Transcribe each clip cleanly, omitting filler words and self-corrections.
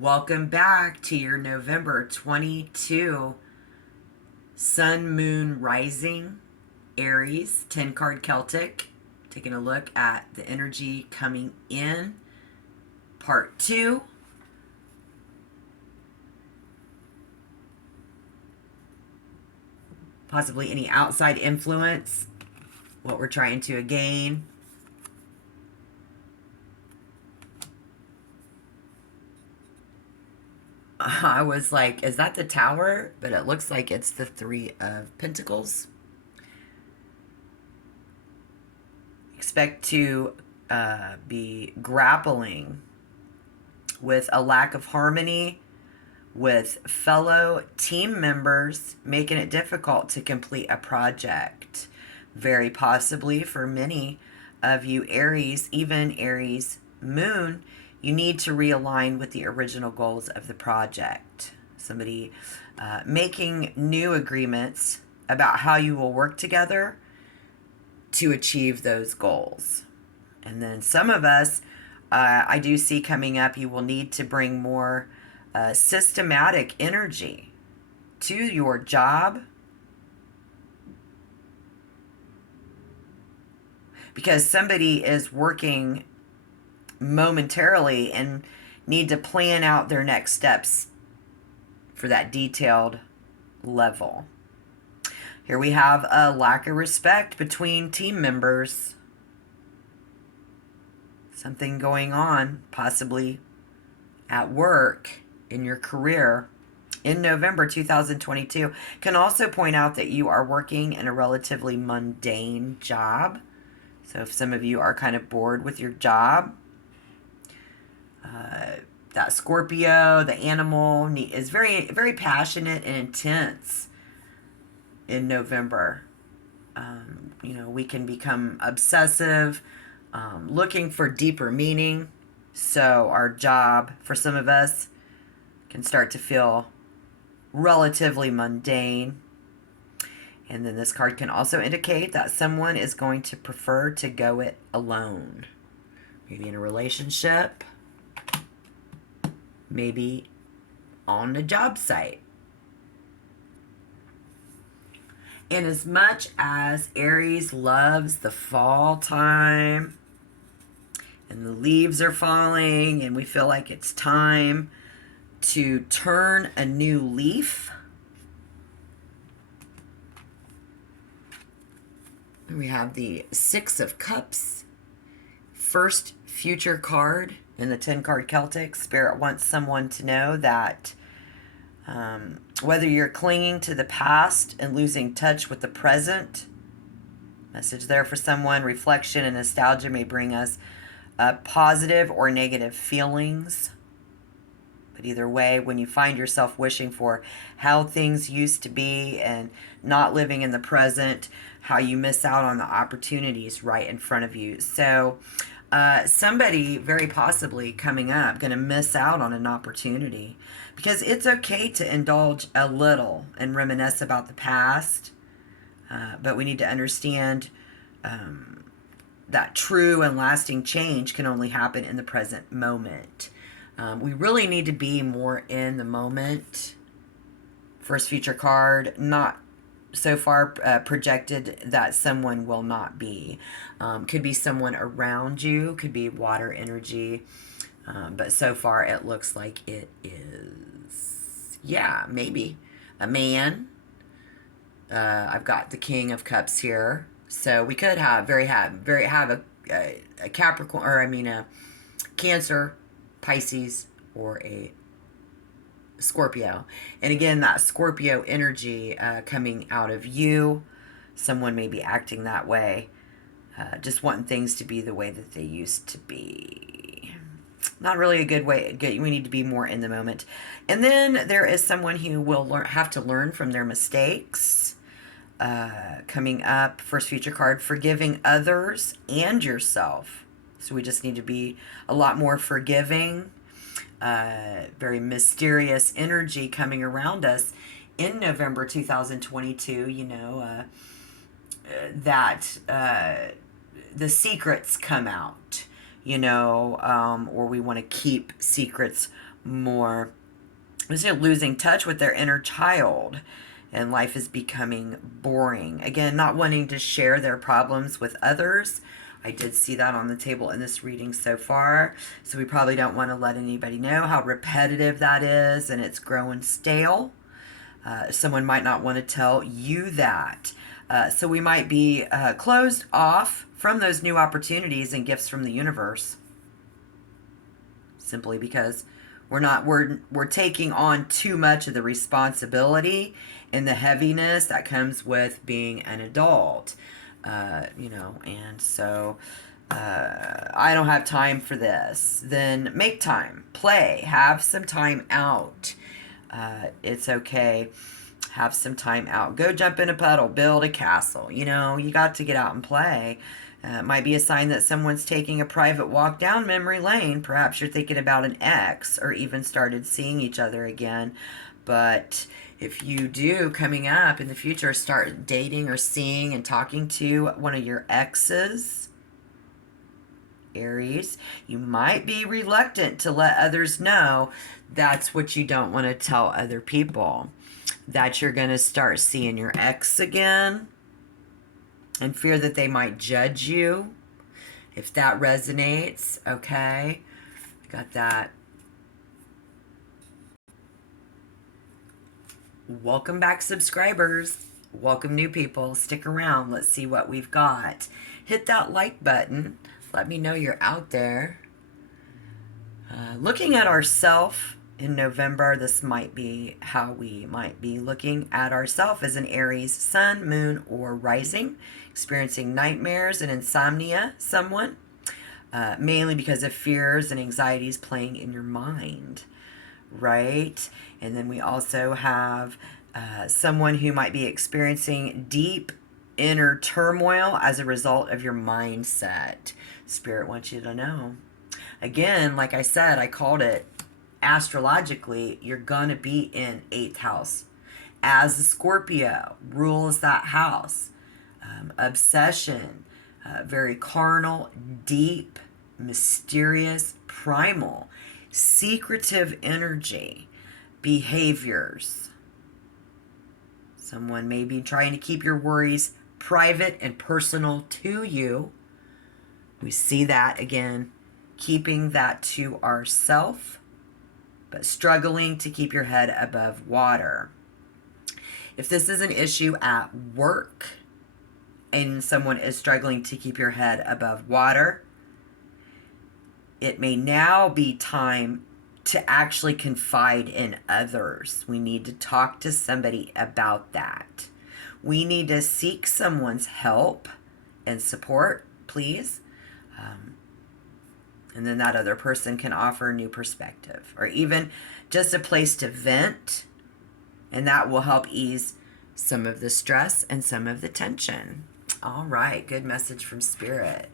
Welcome back to your November 22 Sun, Moon, Rising, Aries, 10 card Celtic. Taking a look at the energy coming in, part 2. Possibly any outside influence, what we're trying to gain. I was like, is that the Tower? But it looks like it's the Three of Pentacles. Expect to be grappling with a lack of harmony with fellow team members, making it difficult to complete a project. Very possibly for many of you Aries, even Aries Moon, you need to realign with the original goals of the project. Somebody making new agreements about how you will work together to achieve those goals. And then some of us, I do see coming up, you will need to bring more systematic energy to your job, because somebody is working momentarily and need to plan out their next steps for that detailed level. Here we have a lack of respect between team members. Something going on, possibly at work, in your career, in November 2022. Can also point out that you are working in a relatively mundane job. So if some of you are kind of bored with your job, that Scorpio, the animal, is very, very passionate and intense in November. We can become obsessive, looking for deeper meaning. So our job, for some of us, can start to feel relatively mundane. And then this card can also indicate that someone is going to prefer to go it alone. Maybe in a relationship, maybe on a job site. And as much as Aries loves the fall time, and the leaves are falling, and we feel like it's time to turn a new leaf, we have the Six of Cups, first future card in the 10 card Celtic. Spirit wants someone to know that whether you're clinging to the past and losing touch with the present, message there for someone, reflection and nostalgia may bring us positive or negative feelings. But either way, when you find yourself wishing for how things used to be and not living in the present, how you miss out on the opportunities right in front of you. So somebody very possibly coming up going to miss out on an opportunity, because it's okay to indulge a little and reminisce about the past. But we need to understand that true and lasting change can only happen in the present moment. We really need to be more in the moment. First future card, not so far projected that someone will not be. Could be someone around you, could be water energy, but so far it looks like it is, yeah, maybe a man. I've got the King of Cups here, so we could have a Capricorn, or a Cancer, Pisces, or a Scorpio. And again, that Scorpio energy coming out of you. Someone may be acting that way, just wanting things to be the way that they used to be. Not really a good way. We need to be more in the moment. And then there is someone who will have to learn from their mistakes. Coming up, first future card, forgiving others and yourself. So we just need to be a lot more forgiving. Very mysterious energy coming around us in November 2022. That the secrets come out, or we want to keep secrets more, they're losing touch with their inner child, and life is becoming boring. Again, not wanting to share their problems with others. I did see that on the table in this reading so far. So we probably don't want to let anybody know how repetitive that is, and it's growing stale. Someone might not want to tell you that. So we might be closed off from those new opportunities and gifts from the universe, simply because we're taking on too much of the responsibility and the heaviness that comes with being an adult. And so I don't have time for this. Then make time, play, have some time out. It's okay. Have some time out. Go jump in a puddle, build a castle. You got to get out and play. It might be a sign that someone's taking a private walk down memory lane. Perhaps you're thinking about an ex, or even started seeing each other again. But if you do, coming up in the future, start dating or seeing and talking to one of your exes, Aries, you might be reluctant to let others know. That's what you don't want to tell other people, that you're going to start seeing your ex again, and fear that they might judge you. If that resonates, okay, I got that. Welcome back, subscribers. Welcome, new people. Stick around. Let's see what we've got. Hit that like button. Let me know you're out there. Looking at ourselves in November, this might be how we might be looking at ourselves as an Aries sun, moon, or rising, experiencing nightmares and insomnia, someone, mainly because of fears and anxieties playing in your mind, right? And then we also have someone who might be experiencing deep inner turmoil as a result of your mindset. Spirit wants you to know. Again, like I said, I called it astrologically, you're going to be in 8th house. As a Scorpio, rules that house. Obsession, very carnal, deep, mysterious, primal, secretive energy, behaviors. Someone may be trying to keep your worries private and personal to you. We see that again, keeping that to ourself, but struggling to keep your head above water. If this is an issue at work and someone is struggling to keep your head above water, it may now be time to actually confide in others. We need to talk to somebody about that. We need to seek someone's help and support, please. And then that other person can offer a new perspective, or even just a place to vent. And that will help ease some of the stress and some of the tension. All right, good message from Spirit.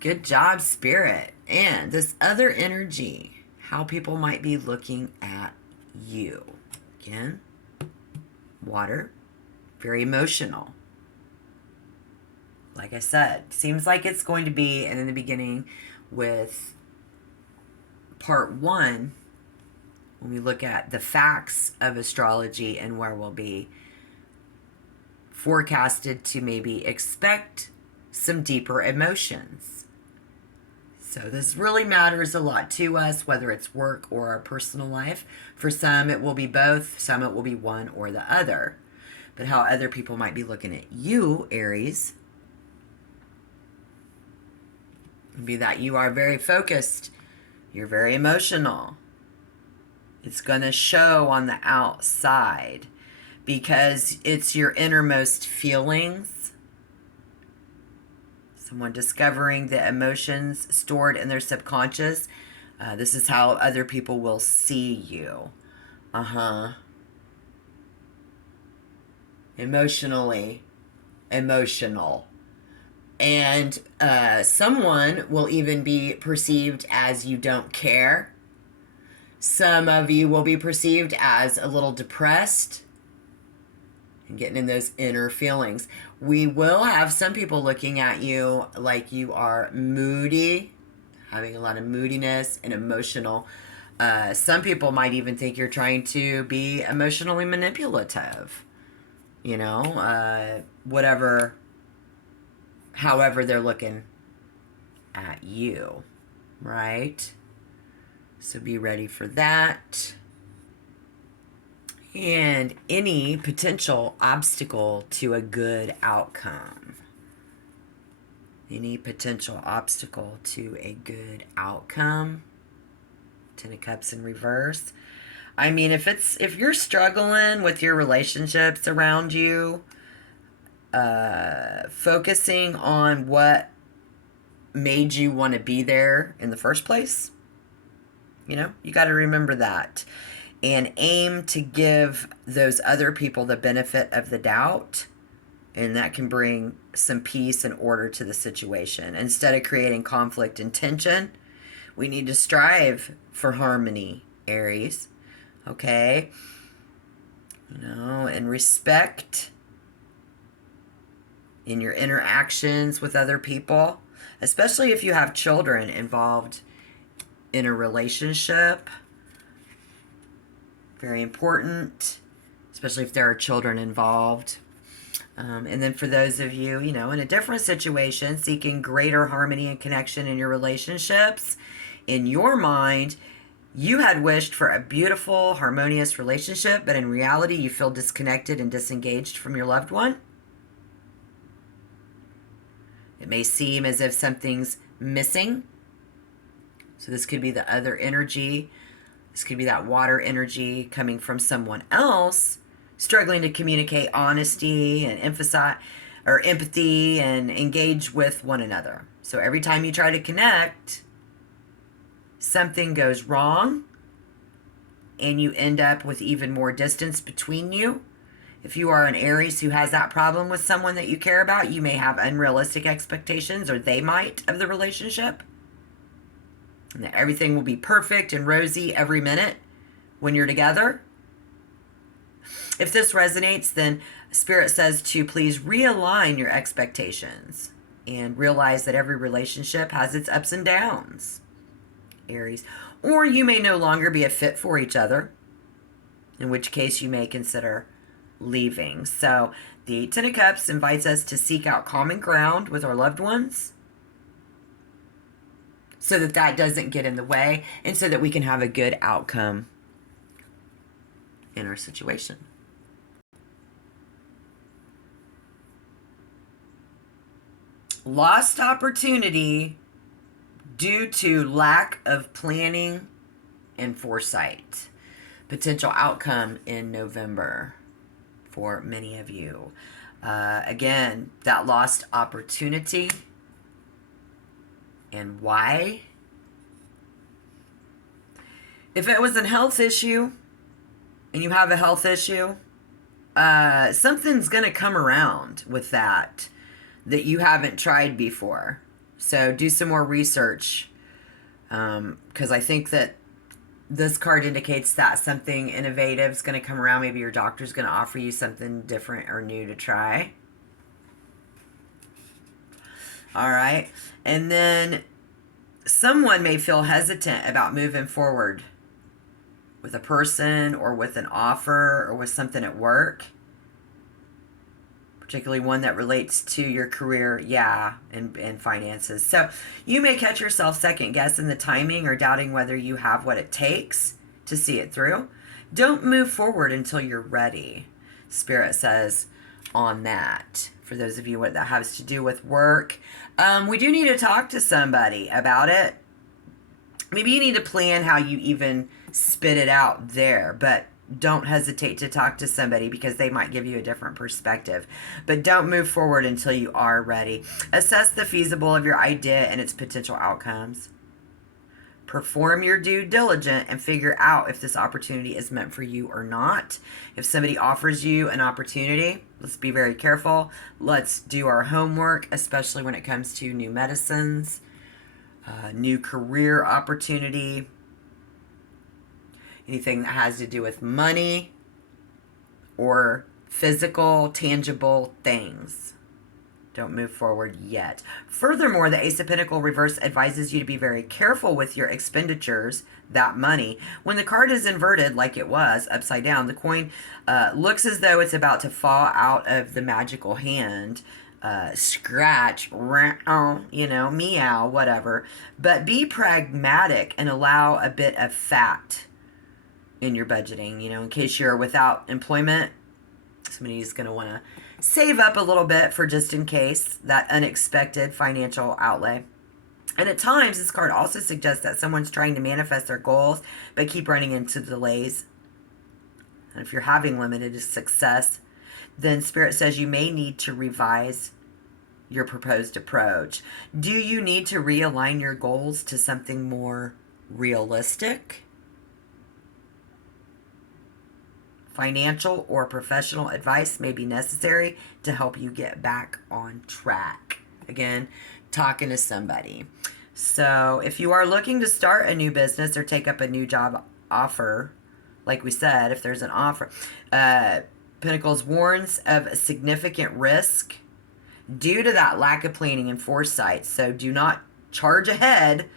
Good job, Spirit. And this other energy, how people might be looking at you. Again, water, very emotional. Like I said, seems like it's going to be, and in the beginning with part 1, when we look at the facts of astrology and where we'll be forecasted to maybe expect some deeper emotions. So this really matters a lot to us, whether it's work or our personal life. For some, it will be both. Some, it will be one or the other. But how other people might be looking at you, Aries, would be that you are very focused. You're very emotional. It's going to show on the outside because it's your innermost feelings. Someone discovering the emotions stored in their subconscious. This is how other people will see you. Emotionally emotional. And someone will even be perceived as you don't care. Some of you will be perceived as a little depressed and getting in those inner feelings. We will have some people looking at you like you are moody, having a lot of moodiness and emotional Some people might even think you're trying to be emotionally manipulative, whatever, however they're looking at you, right? So be ready for that. And any potential obstacle to a good outcome. Any potential obstacle to a good outcome. Ten of Cups in reverse. I mean, if you're struggling with your relationships around you, focusing on what made you want to be there in the first place, you got to remember that. And aim to give those other people the benefit of the doubt. And that can bring some peace and order to the situation. Instead of creating conflict and tension, we need to strive for harmony, Aries. Okay? And respect in your interactions with other people, especially if you have children involved in a relationship. Very important, especially if there are children involved. And then for those of you, in a different situation, seeking greater harmony and connection in your relationships, in your mind, you had wished for a beautiful, harmonious relationship, but in reality, you feel disconnected and disengaged from your loved one. It may seem as if something's missing. So this could be the other energy. This could be that water energy coming from someone else, struggling to communicate honesty and emphasize or empathy and engage with one another. So every time you try to connect, something goes wrong and you end up with even more distance between you. If you are an Aries who has that problem with someone that you care about, you may have unrealistic expectations, or they might, of the relationship. And that everything will be perfect and rosy every minute when you're together. If this resonates, then Spirit says to please realign your expectations and realize that every relationship has its ups and downs, Aries. Or you may no longer be a fit for each other, in which case you may consider leaving. So the Ten of Cups invites us to seek out common ground with our loved ones so that that doesn't get in the way and so that we can have a good outcome in our situation. Lost opportunity due to lack of planning and foresight. Potential outcome in November for many of you. Again, that lost opportunity. And why? If it was a health issue and you have a health issue, something's going to come around with that you haven't tried before. So do some more research, because I think that this card indicates that something innovative is going to come around. Maybe your doctor's going to offer you something different or new to try. All right. And then someone may feel hesitant about moving forward with a person or with an offer or with something at work, particularly one that relates to your career, and finances. So you may catch yourself second guessing the timing or doubting whether you have what it takes to see it through. Don't move forward until you're ready, Spirit says on that. For those of you that has to do with work, we do need to talk to somebody about it. Maybe you need to plan how you even spit it out there, but don't hesitate to talk to somebody because they might give you a different perspective. But don't move forward until you are ready. Assess the feasible of your idea and its potential outcomes. Perform your due diligence and figure out if this opportunity is meant for you or not. If somebody offers you an opportunity, let's be very careful. Let's do our homework, especially when it comes to new medicines, new career opportunity, anything that has to do with money or physical, tangible things. Don't move forward yet. Furthermore, the Ace of Pentacles reverse advises you to be very careful with your expenditures, that money. When the card is inverted, like it was, upside down, the coin looks as though it's about to fall out of the magical hand. Scratch, meow, whatever. But be pragmatic and allow a bit of fat in your budgeting, in case you're without employment. Somebody's going to want to save up a little bit for just in case, that unexpected financial outlay. And at times, this card also suggests that someone's trying to manifest their goals, but keep running into delays. And if you're having limited success, then Spirit says you may need to revise your proposed approach. Do you need to realign your goals to something more realistic? Financial or professional advice may be necessary to help you get back on track. Again, talking to somebody. So if you are looking to start a new business or take up a new job offer, like we said, if there's an offer, Pentacles warns of significant risk due to that lack of planning and foresight. So do not charge ahead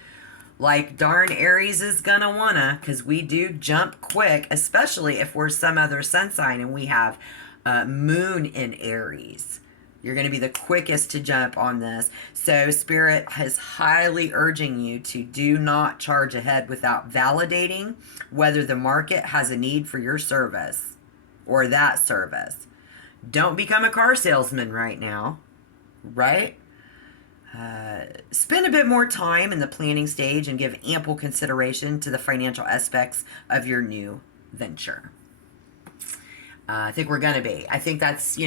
like darn Aries is gonna wanna, because we do jump quick, especially if we're some other sun sign and we have Moon in Aries. You're going to be the quickest to jump on this. So Spirit is highly urging you to do not charge ahead without validating whether the market has a need for your service or that service. Don't become a car salesman right now, right? Spend a bit more time in the planning stage and give ample consideration to the financial aspects of your new venture. I think we're going to be. I think that's,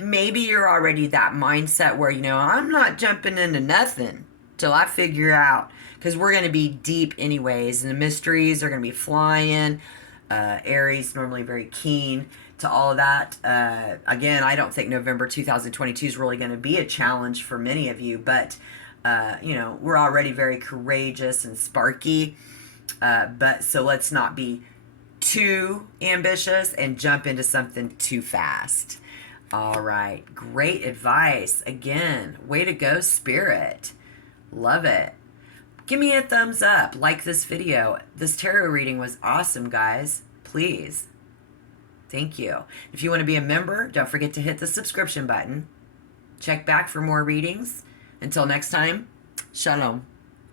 maybe you're already that mindset where, I'm not jumping into nothing till I figure out, because we're going to be deep anyways, and the mysteries are going to be flying. Aries, normally very keen to all of that. Again, I don't think November 2022 is really going to be a challenge for many of you, but, we're already very courageous and sparky. But so let's not be too ambitious and jump into something too fast. All right. Great advice. Again, way to go, Spirit. Love it. Give me a thumbs up. Like this video. This tarot reading was awesome, guys. Please. Thank you. If you want to be a member, don't forget to hit the subscription button. Check back for more readings. Until next time, shalom.